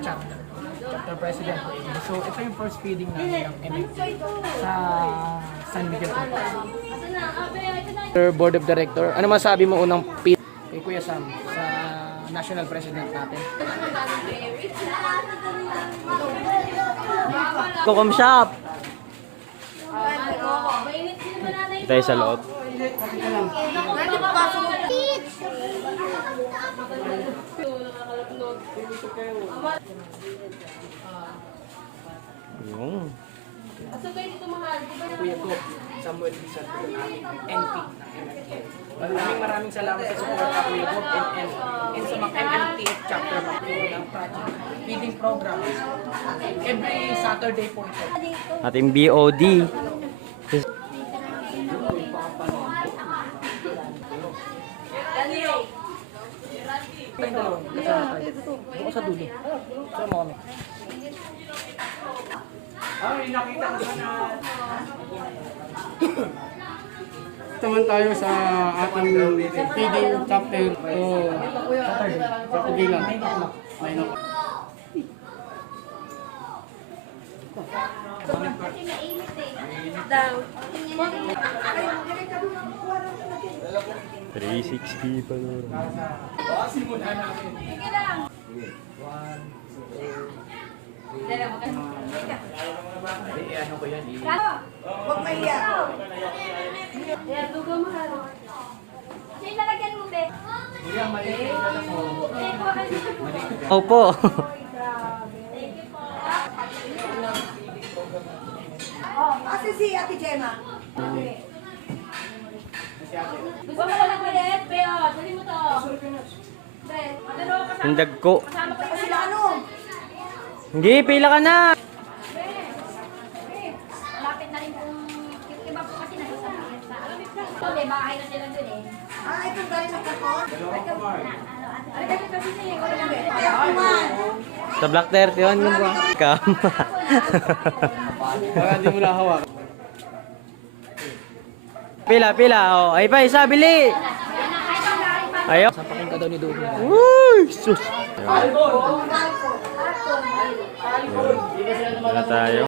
chapter president. So ito yung first feeding namin ng MMT sa San Miguel Complex. Board of Director, ano masabi mo unang feed kay Kuya Sam sa national president natin? Kukom shop. Tayo sa loob. Yung. Kuya ko, Samuel Bizat, NP. Maraming salamat sa support ka Kuya Bob and sa mga MMTF chapter ng project feeding program. Every Saturday po ito. Ating BOD. Tayong dalawa. Kasama tayo. Doon ka sa dulo. Sama mo kami. Ay, nakita ko na. Naman tayo sa ating feeding chapter o Saturday lang. 9 o'clock. Daw. 360 pa lor. Simulan natin. Sige lang. 1, 2, Dala mo ka. ano ko yan? Huwag mahiya. Kaya dugo mo ha. Sino lalagyan mo, be? Kuya, mali. Opo. Kasi si Ate Gemma. Gusto mo lang ulit, Beo. Dali mo to. Be, ano ka sa... Hindag ko. Kasama ko sila ano? Hindi, pila ka na. Lapit na rin kung... Iba po kasi nagsasabihin sa... Ito, may bahay na sila dun eh. Ah, ito dahil sa kakon? Ano kasi kasi niya? Ayaw kuman. Sa Black 31 mo ba? Kam. Baka hindi mo nahawak. Pila. Oh, ay pa, isa, bili. Ayaw. Sampakin ka daw ni Dodo. Uy, sus. Wala tayo.